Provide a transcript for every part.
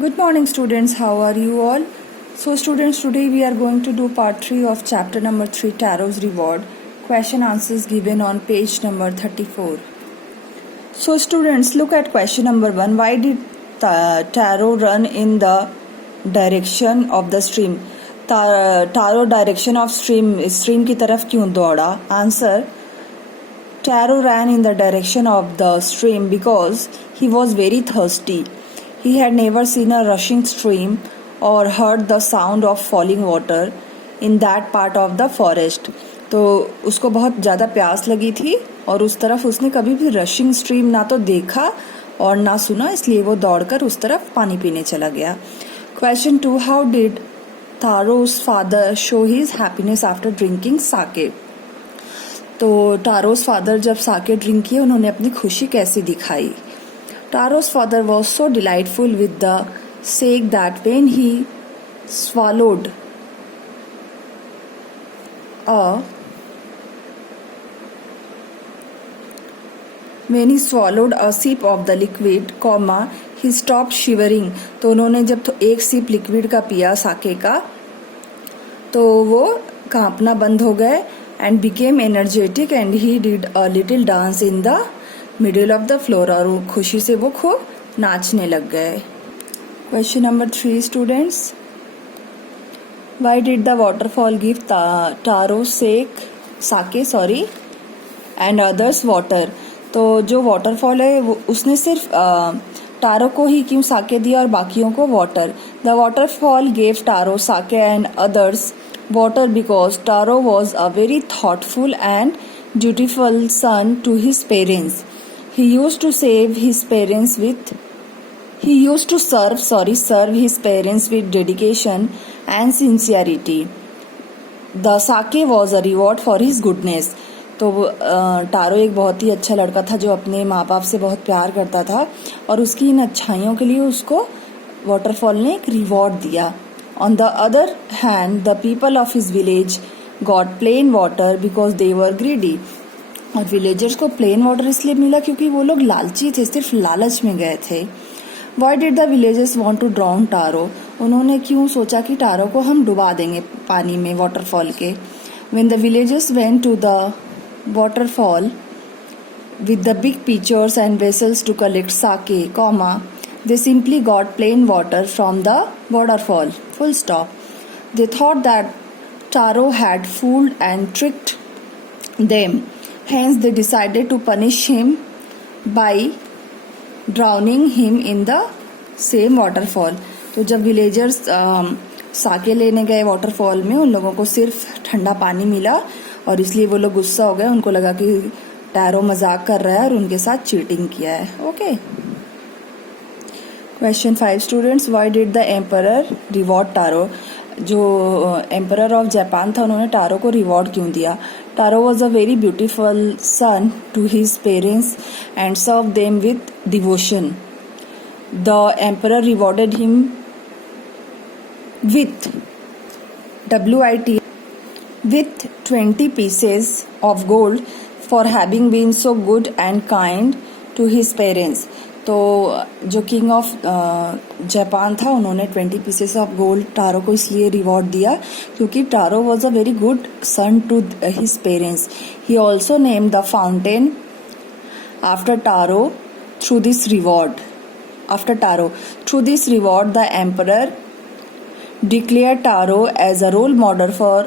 Good morning students, how are you all? So students, today we are going to do part 3 of chapter number 3 Tarot's Reward. Question answers given on page number 34. So students, look at question number 1. Why did Tarot run in the direction of the stream? Tarot direction of stream की तरफ क्यों दौड़ा? Answer. Tarot ran in the direction of the stream because he was very thirsty. He had never seen a rushing stream or heard the sound of falling water in that part of the forest. तो उसको बहुत ज़्यादा प्यास लगी थी और उस तरफ उसने कभी भी रशिंग स्ट्रीम ना तो देखा और ना सुना, इसलिए वो दौड़कर उस तरफ पानी पीने चला गया. Question 2. How did Taro's father show his happiness after drinking sake? तो टारो's फादर जब साके ड्रिंक किए उन्होंने अपनी खुशी कैसे दिखाई? Taro's father was so delightful with the sake that when he swallowed a sip of the liquid, he stopped shivering. तो उन्होंने जब एक सिप लिक्विड का पिया साके का तो वो कांपना बंद हो गए and became energetic and he did a little dance in the middle of the floor और खुशी से वो खूब नाचने लग गए. Question number 3 students. Why did the waterfall give Taro sake and others water? तो जो वाटरफॉल है वो उसने सिर्फ टारो को ही क्यों साके दिया और बाकियों को water? The waterfall gave Taro sake and others water because Taro was a very thoughtful and dutiful son to his parents. He used to serve his parents with dedication and sincerity. The sake was a reward for his goodness. तो tarot एक बहुत ही अच्छा लड़का था जो अपने माँ बाप से बहुत प्यार करता था और उसकी इन अच्छाइयों के लिए उसको वाटरफॉल ने एक रिवॉर्ड दिया. On the other hand, the people of his village got plain water because they were greedy. और विलेजर्स को प्लेन वाटर इसलिए मिला क्योंकि वो लोग लालची थे, सिर्फ लालच में गए थे. Why did the villagers want to drown Taro? उन्होंने क्यों सोचा कि टारो को हम डुबा देंगे पानी में वाटरफॉल के? When the villagers went to the waterfall with the big pitchers and vessels to collect sake, they simply got plain water from the waterfall. Full stop. They thought that Taro had fooled and tricked them. Hence they decided to punish him by drowning him in the same waterfall. तो जब villagers साके लेने गए waterfall में उन लोगों को सिर्फ ठंडा पानी मिला और इसलिए वो लोग गुस्सा हो गए. उनको लगा कि टारो मजाक कर रहा है और उनके साथ चीटिंग किया है. Okay. Question 5 students. Why did the emperor reward Taro? जो एम्परर ऑफ जापान था उन्होंने टारो को रिवॉर्ड क्यों दिया? Taro was a very beautiful son to his parents and serve them with devotion. The emperor rewarded him with with 20 pieces of gold for having been so good and kind to his parents. तो जो king of Japan था उन्होंने 20 pieces of gold tarot को इसलिए reward दिया क्योंकि Taro was a very good son to his parents. He also named the fountain after Taro through this reward. Through this reward, the emperor declared Taro as a role model for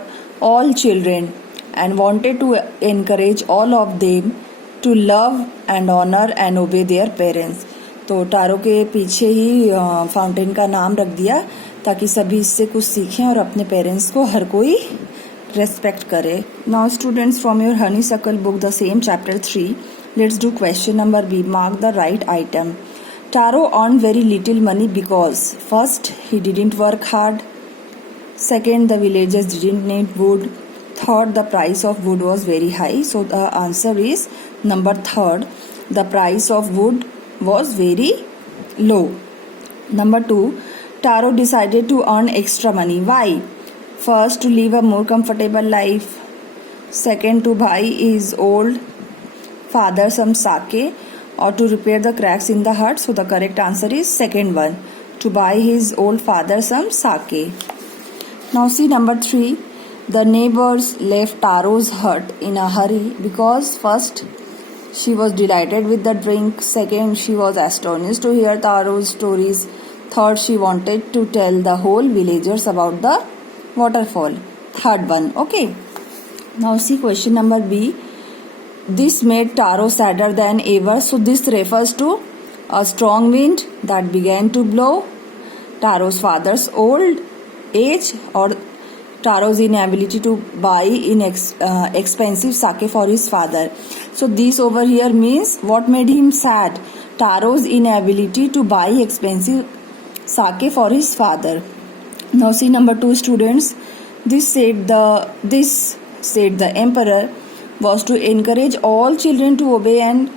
all children and wanted to encourage all of them to love and honor and obey their parents. तो tarot के पीछे ही fountain का नाम रख दिया ताकि सभी इससे कुछ सीखें और अपने पेरेंट्स को हर कोई रेस्पेक्ट करे. Now students, from your honeysuckle book the same chapter 3, let's do question number B. Mark the right item. Taro earned very little money because first, he didn't work hard. Second, the villagers didn't need wood. Third, the price of wood was very high. So the answer is number 3rd. The price of wood was very low. Number 2, Taro decided to earn extra money. Why? First, to live a more comfortable life. Second, to buy his old father some sake or to repair the cracks in the hut. So the correct answer is second one. to buy his old father some sake. Now see number 3. The neighbors left Taro's hut in a hurry because first she was delighted with the drink, second she was astonished to hear Taro's stories, third she wanted to tell the whole villagers about the waterfall. Third one, okay. Now see question number B. This made Taro sadder than ever. So this refers to a strong wind that began to blow, Taro's father's old age, or Taro's inability to buy expensive sake for his father. So this over here means what made him sad? Taro's inability to buy expensive sake for his father. Now see number 2, students. This said the emperor was to encourage all children to obey and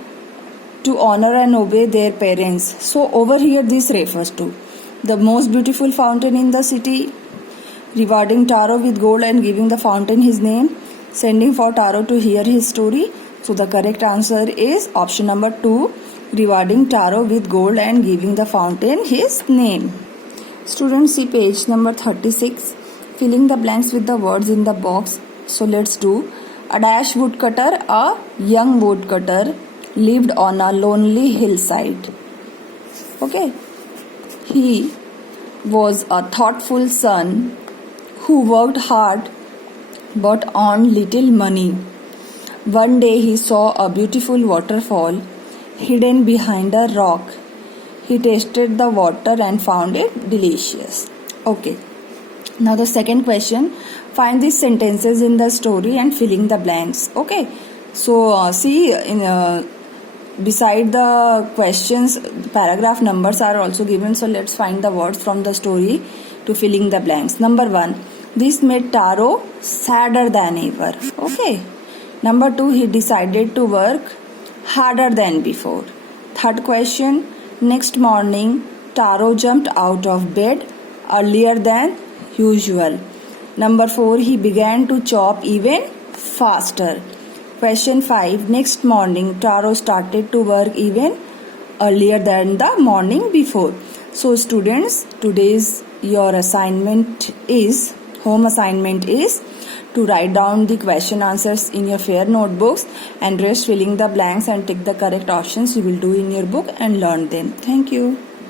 to honor and obey their parents. So over here this refers to the most beautiful fountain in the city, rewarding Taro with gold and giving the fountain his name, sending for Taro to hear his story. So the correct answer is option number 2, rewarding Taro with gold and giving the fountain his name. Students, see page number 36, filling the blanks with the words in the box. So let's do. A dash woodcutter, a young woodcutter, lived on a lonely hillside. Okay. He was a thoughtful son who worked hard but earned little money. One day he saw a beautiful waterfall hidden behind a rock. He tasted the water and found it delicious. Okay. Now the second question. Find these sentences in the story and filling the blanks. Okay. So see beside the questions, paragraph numbers are also given. So let's find the words from the story to filling the blanks. Number 1. This made Taro sadder than ever. Okay. Number 2. He decided to work harder than before. Third question. Next morning, Taro jumped out of bed earlier than usual. Number 4. He began to chop even faster. Question 5. Next morning, Taro started to work even earlier than the morning before. So students, today's your home assignment is to write down the question answers in your fair notebooks and rest filling the blanks and tick the correct options you will do in your book and learn them. Thank you.